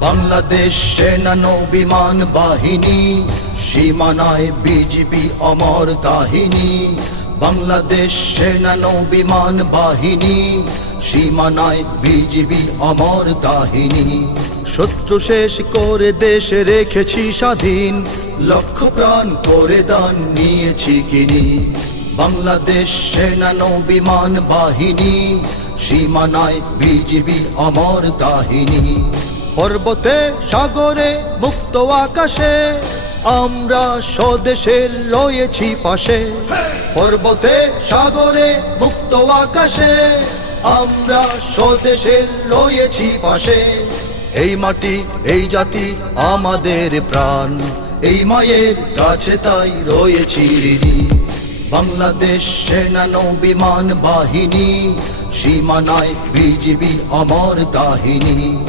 বাংলাদেশ সেনা নৌ-বিমান বাহিনী, সীমানায় বিজিবি অমর কাহিনী। বাংলাদেশ সেনা নৌ-বিমান বাহিনী, সীমানায় বিজিবি অমর কাহিনী। শত্রু শেষ করে দেশ রেখেছি স্বাধীন, লক্ষ প্রাণ করে দান নিয়েছি কিনি। বাংলাদেশ সেনা নৌ-বিমান বাহিনী, সীমানায় বিজিবি অমর কাহিনী। পর্বতে সাগরে মুক্ত আকাশে আমরা স্বদেশের রয়েছি পাশে। পর্বতে সাগরে মুক্ত আকাশে আমরা স্বদেশের রয়েছি পাশে। এই মাটি এই জাতি আমাদের প্রাণ, এই মায়ের কাছে তাই রয়েছি ঋণী। বাংলাদেশ সেনা নৌ-বিমান বাহিনী, সীমানায় বিজিবি অমর কাহিনী।